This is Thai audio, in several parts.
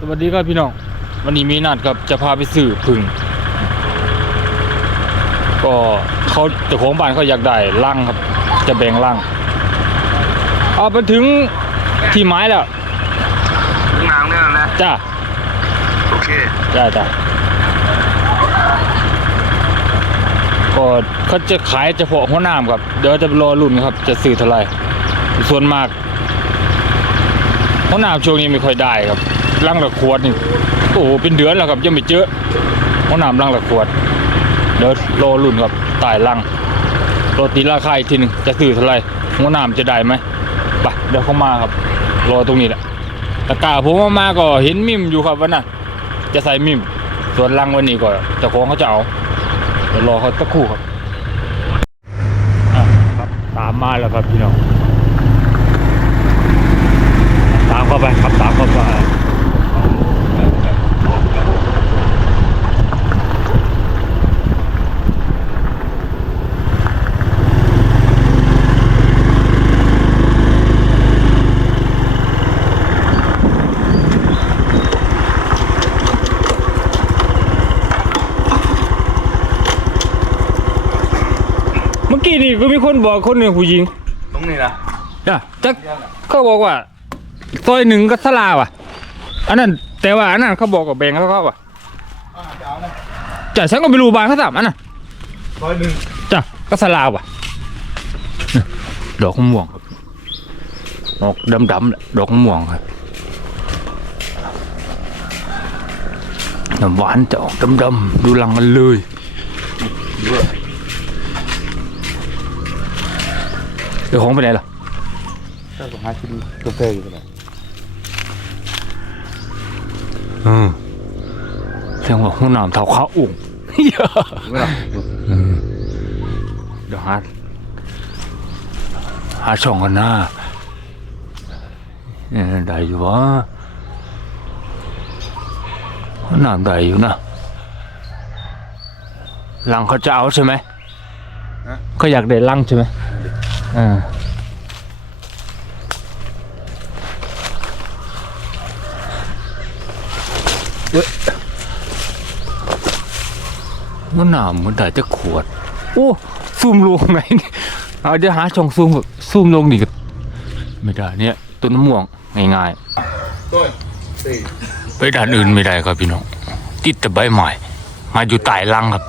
สวัสดีครับพี่น้อง วันนี้มีนัดครับจะพาไปซื้อพึ่ง ก็เขาเจ้าของบ้านเขาอยากได้ลังครับ จะแบ่งลังเอาไปถึงที่ไม้แล้วหนังเนี่ยนะจ้าโอเคจ้าจ้าก็เขาจะขายเฉพาะหัวหน้ำครับ เดี๋ยวจะรอรุ่นครับ จะซื้อเท่าไหร่ส่วนมากหัวหน้ำช่วงนี้ไม่ค่อยได้ครับ ลังละขวดนี่โอ้โหเป็นเดือนแล้วครับยังไม่เจอหัวหน้ำลังละขวดเดี๋ยวรอรุ่นครับตายลังรอตีราคาอีกทีนึงจะซื้อเท่าไหร่หัวหน้ำจะได้ไหมไปเดี๋ยวเขามาครับ รอตรงนี้แหละตะกาผมมาก็เห็นมิมอยู่ครับวันน่ะ จะใส่มิม ส่วนลังวันนี้ก็เจ้าของเขาจะเอาเดี๋ยวรอเขาสักครู่ครับครับตามมาแล้วครับพี่น้องตามเข้าไปขับตามเข้าไปเมื่อกี้นี่ก็มีคน บอกคนหนึ่งผู้หญิงตรงนี้นะจ้ะจักเขาบอกว่าซอยหนึ่งก็สลาว่ะ อันนั้นแต่ว่าอันนั้นเขาบอกกับแบ่งเขาเขาว่ะอ่าจะเอาเลยจ้ะฉันก็ไม่รู้บานเขาสามอันน่ะร้อยหนึ่งจ้ะก็สลาว่ะนี่ดอกมะม่วงครับดอกดำๆแหละดอกมะม่วงครับน้ำหวานจะออกดำๆดูลังกันเลย เดี๋ยวของไปไหนล่ะถ้าสองห้าชิ้นกาแฟอยู่กันเลยอืมเสียงว่าห้องน้ำเท้าขาอุ่งไม่หรอกเดี๋ยวหาหาช่องกันหน้าเนี่ยได้อยู่วะห้องน้ำได้อยู่นะลังเขาจะเอาใช่ไหมเขาอยากได้ลังใช่ไหม อ่าเว้ยมันหนามมันได้จะขวด โอ้ ซูมลงไหนนี่เอาเดี๋ยวหาช่องซูมก่อนซูมลงดิครับไม่ได้เนี่ยต้นมะม่วงง่ายๆไปด้านอื่นไม่ได้ครับพี่น้อง ติดแต่ใบใหม่ มาอยู่ใต้ลังครับ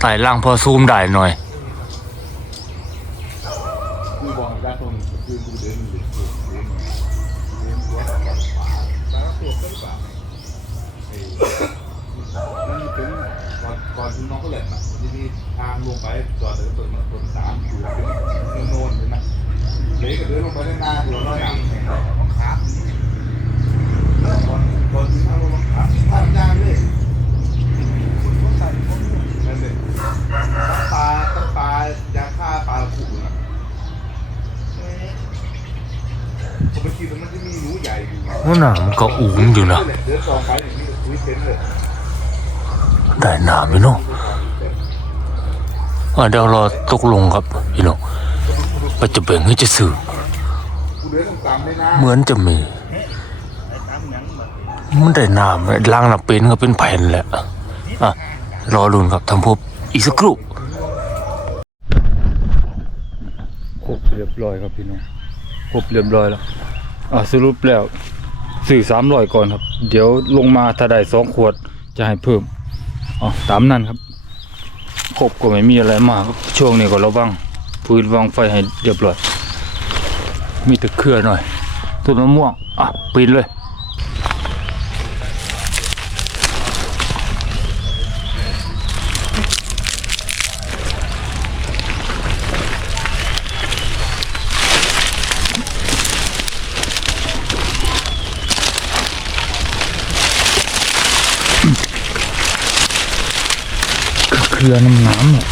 ใต้ลังพอซูมได้หน่อย มันมีเป็นก่อนก่อนถึงน้องเขาแหลมอะที่มีทางลงไปจอดเลยต้นต้นสามอยู่เป็นโน่นเห็นไหมเด็กก็เดินลงไปในนาอยู่ร้อยอะต้องขาก่อนก่อนถึงทางลงขาทางยางเลยนั่นเลยตั้งปลาตั้งปลายาฆ่าปลาขู่นะผมไปกินมันจะมีหนูใหญ่อยู่ว่าหนามก็อุ๋งอยู่นะเดือดสองไป ได้นามพี่น้องว่าเดี๋ยวรอตกลงครับพี่น้องว่าจะแบ่งให้จะซื้อเดือดต้องตามไม่น่าเหมือนจะมีมันได้น้ำล้างน้ำเป็นก็เป็นแผ่นแหละอะรอลุนครับทำพบอีกสักครู่ครบเรียบร้อยครับพี่น้องครบเรียบร้อยแล้วอะสรุปแล้ว สื่อสามร้อยก่อนครับ เดี๋ยวลงมาถ้าได้สองขวดจะให้เพิ่มอ๋อตามนั้นครับครบก็ไม่มีอะไรมากช่วงนี้ก็ระวังพื้นวางไฟให้เรียบร้อยมีแต่เครือหน่อยต้นมะม่วงอะปีนเลย เครือน้ำน้ำเนี่ย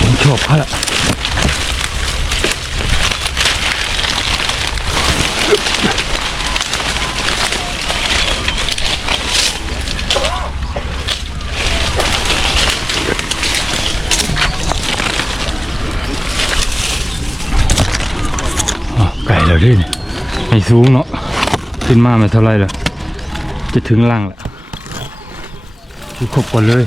ผมชอบพระอะไก่ล้วดิเนี่ยไม่สูงเนาะขึ้นมาไม่เท่าไรเลยจะถึงล่างแล้วคือครบก่อนเลย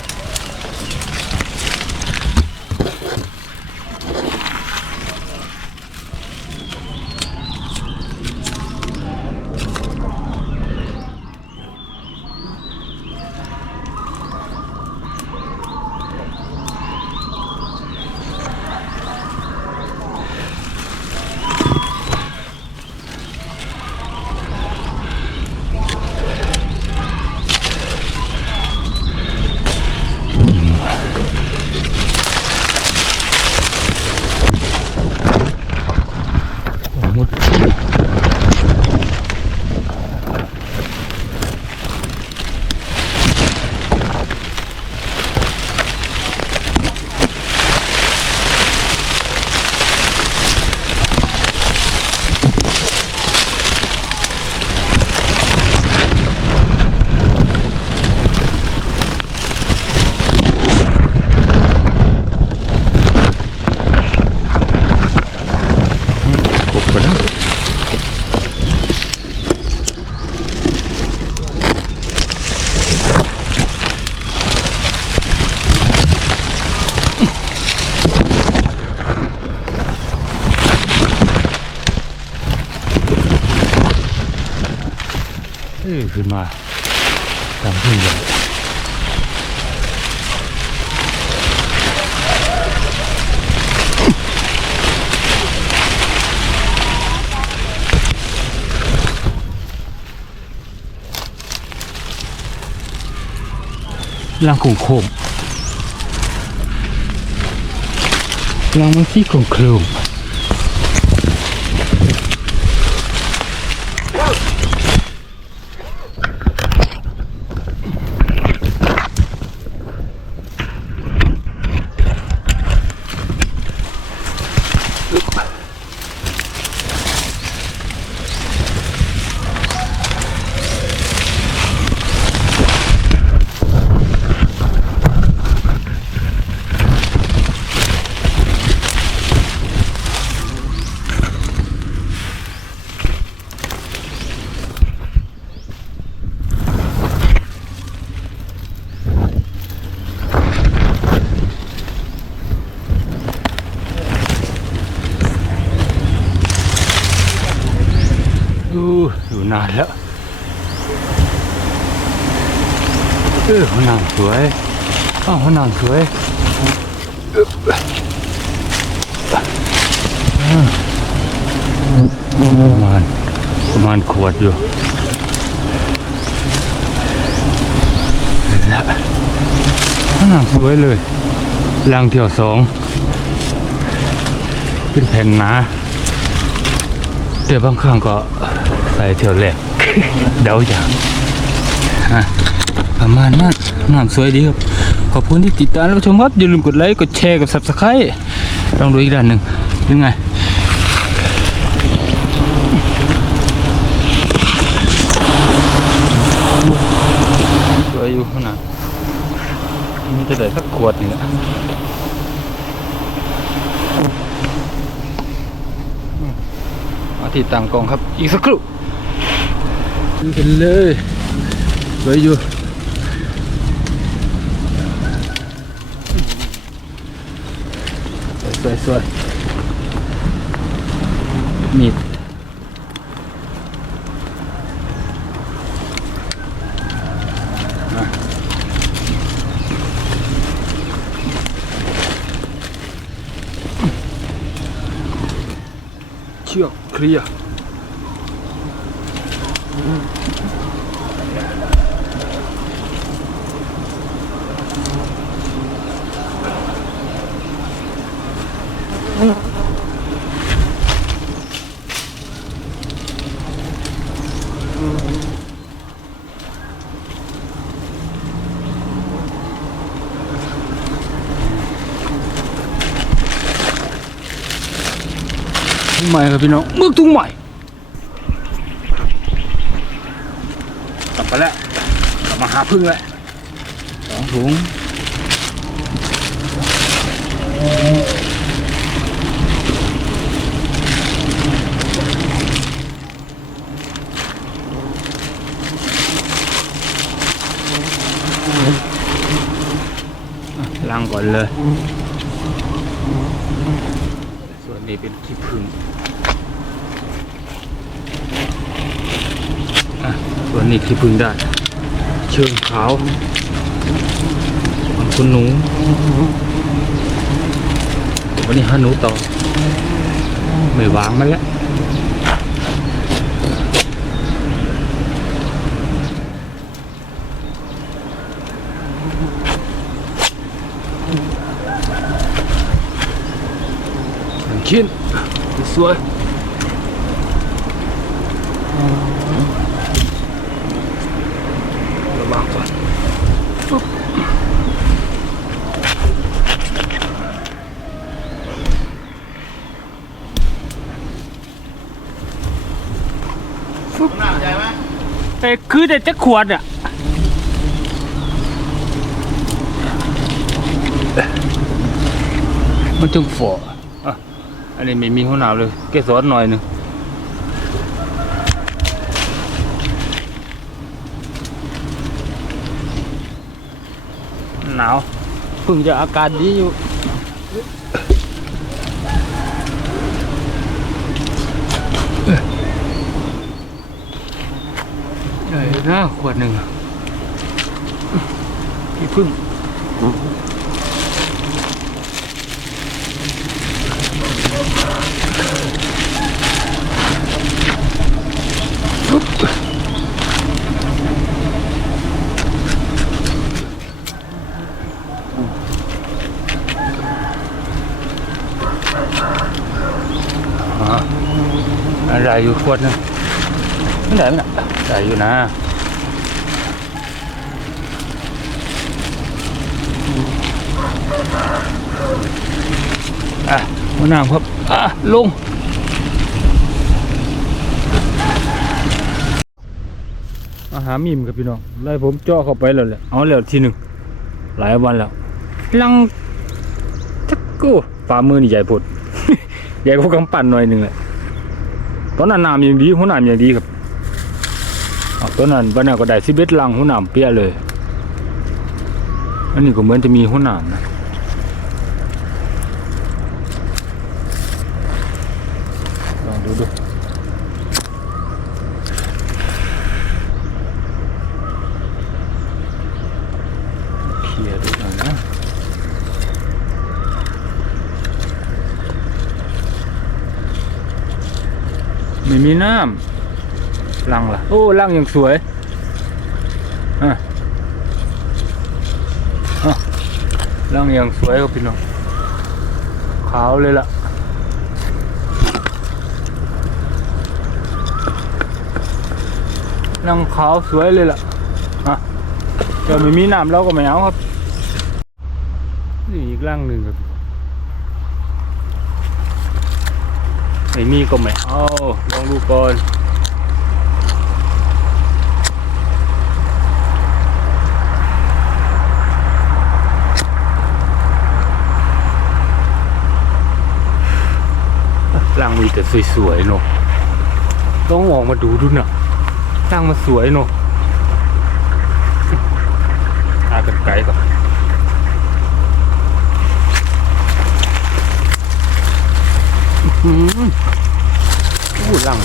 ขึ้นมาทำขึ้นเลยล่างโค้งโค้งล่างมันที่โค้งโครงอู้อยู่นานแล้ว เออหนังสวยอ้าวหัวหนังสวยประมาณประมาณขวดอยู่แหละหัวหนังสวยเลยลังเที่ยวสองเป็นแผ่นหนาแต่บางครั้งก็ใส่เที่ยวแรกเดาอย่างฮะ ประมาณนั้นน้ำสวยดีครับ ขอบคุณที่ติดตามรับชมครับ อย่าลืมกดไลค์ กดแชร์กับ subscribe ลองดูอีกด้านหนึ่งยังไงสวยอยู่ขนาดมันจะได้สักขวดหนึ่งอะมาที่ต่างกองครับ อีกสักครู่ดูกันเลยสวยอยู่ วยสวยมีดเชือกเคลียร์ ม่ครับพี่น้องมึกตุ้งใหม่กลับไปแล้วกลับมาหาพึ่งแล้วสองถุงอะล้างก่อนเลย ส่วนนี้เป็นขี้ผึ้งอะ ส่วนนี้ขี้ผึ้งได้ เชิงขาวคุณหนูวันนี้หาหนูต่อ ไม่วางมันแล้วชิ้นสวยระวังก่อนปุ๊บปุ๊บ น้ำใหญ่ไหม เอ้ย คือแต่จะขวดอะมันจึงฝ่ออะอันนี้ไม่มีหัวหนาวเลยเกสรหน่อยหนึ่งหนาวเพิ่งจะอากาศดีอยู่ ใหญ่ นะขวดหนึ่งพี่พึ่งปุ๊บอ่าอะไรอยู่ขวดหนึงไม่ได้ไหมน่ะได้อยู่นะ หัวหน้าครับอะลงอาหารมีมกับพี่น้องไล่ผมจ่อเข้าไปแล้วแหละเอาแล้วทีหนึ่งหลายวันแล้วลังทักกูฝ่ามือนี่ใหญ่พดใหญ่กว่ากำปั้นหน่อยหนึ่งแหละตอนนั้นน้ำยังดีหัวหน้ำยังดีครับเอาตอนนั้นวันนั้นก็ได้สิบเอ็ดลังหัวหน้ำเปี้ยเลยอันนี้ก็เหมือนจะมีหัวหน้ำนะ ลองดูดูเคลียร์ดูหน่อยนะไมีน้ำลังล่ะ โอ้ลังยังสวยอะอะลังยังสวยครับพี่น้องขาวเลยล่ะนังขาวสวยเลยล่ะอะเดี๋ยวไม่มีน้ำเราก็ไม่เอาครับนี่อีกร่างหนึ่งครับ ไม่มีก็ไม่เอาลองดูก่อนร่างมีแต่สวยๆเนอะต้องมองมาดูดูนะสร้างมาสวยเนอะหากันไกลก่อน อู้หลัง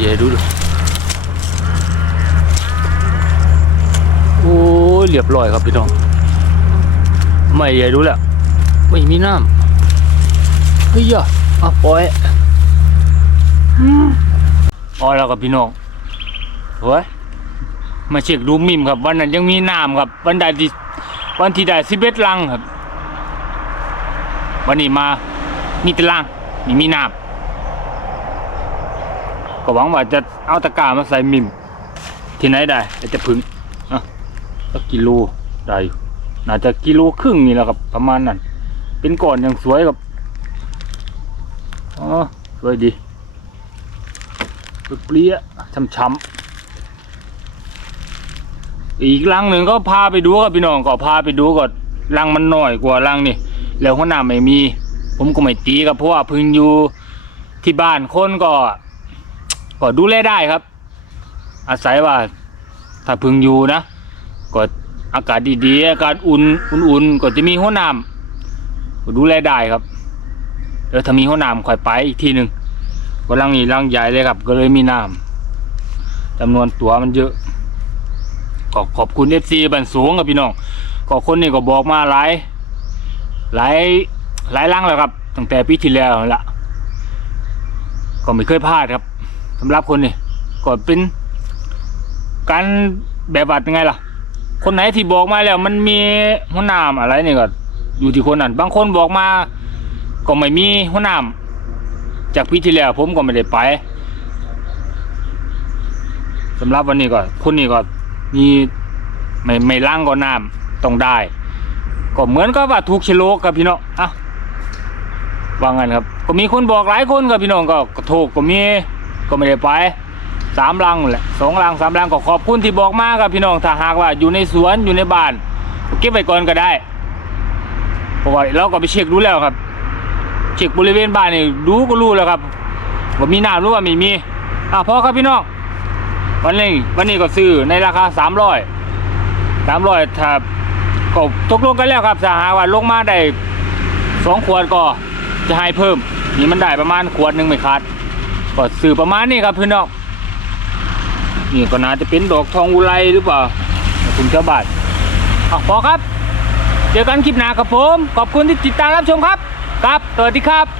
Dễ đủ được โอ้ยเรียบร้อยครับพี่น้องไม่ใหญ่ดูแล้วไม่มีน้ำเฮ้ยอะอะปล่อยอืมพอแล้วครับพี่น้องเฮ้ยมาเช็คดูมิมครับ วันนั้นยังมีน้ำครับ วันใดที่วันที่ใด้สิบเอ็ดลังครับ วันนี้มามีแตะลังมีมีน้ำ ก็หวังว่าจะเอาตะกร้ามาใส่มิม ที่ไหนได้จะพึ่งอะสักกิโลได้อยู่น่าจะกิโลครึ่งนี่แหละครับประมาณนั้น เป็นก่อนอย่างสวยครับอ๋อสวยดีเปรี้ยช้ำๆอีกลังหนึ่งก็พาไปดูครับพี่น้องก็พาไปดูก่อนลังมันหน้อยกว่าลังนี่แล้วหัวหน้าไม่มี ผมก็ไม่ตีครับเพราะว่าพึ่งอยู่ที่บ้านคนก็ ก็ดูแลได้ครับ อาศัยว่าถ้าพึ่งอยู่นะก็อากาศดีๆ อากาศอุ่นอุ่นๆก็จะมีหัวหน้ำก็ดูแลได้ครับเดี๋ยวถ้ามีหัวหน้ำค่อยไปอีกทีหนึ่งก็ลังนี้ลังใหญ่เลยครับ ก็เลยมีน้ำจำนวนตัวมันเยอะก็ขอบคุณเอฟซีบันสูงครับพี่น้องก็คนนี้ก็บอกมาหลายหลายหลายลังแล้วครับตั้งแต่ปีที่แล้วนั่นละก็ไม่เคยพลาดครับ สำหรับคนนี้ก็เป็นการแบบว่ายังไงล่ะ คนไหนที่บอกมาแล้ว มันมีหัวหน้ำอะไรนี่ก็อยู่ที่คนนั้นบางคนบอกมา ก็ไม่มีหัวหน้ำจากปีที่แล้วผมก็ไม่ได้ไปสำหรับวันนี้ก็คนนี้ก็มีไม่ไม่ล่างก็น้ำต้องได้ ก็เหมือนกับว่าถูกเชโลกครับพี่น้องอะว่างั้นครับ ก็มีคนบอกหลายคนครับพี่น้องก็ก็ถูกก็มี ก็ไม่ได้ไปสามลังแหละสองลังสามลังก็ขอบคุณที่บอกมากครับพี่น้องถ้าหากว่าอยู่ในสวนอยู่ในบ้านเก็บไว้ก่อนก็ได้เพราะว่าเราก็ไปเช็คดูแล้วครับ เช็คบริเวณบ้านนี่ดูก็รู้แล้วครับว่ามีน้ำหรือว่าไม่มีอะพอครับพี่น้องวันนี้วันนี้ก็ซื้อในราคาสามร้อยสามร้อยถ้าก็ตกลงกันแล้วครับถ้าหาว่าลงมาได้สองขวดก็จะให้เพิ่มนี่มันได้ประมาณขวดหนึ่งไม่ขาด ก็สื่อประมาณนี้ครับพี่น้องนี่ก็น่าจะเป็นดอกทองอุไรหรือเปล่าคุณเจ้าบาทอะพอครับ เจอกันคลิปหน้าครับผม ขอบคุณที่ติดตามรับชมครับ ครับสวัสดีครับ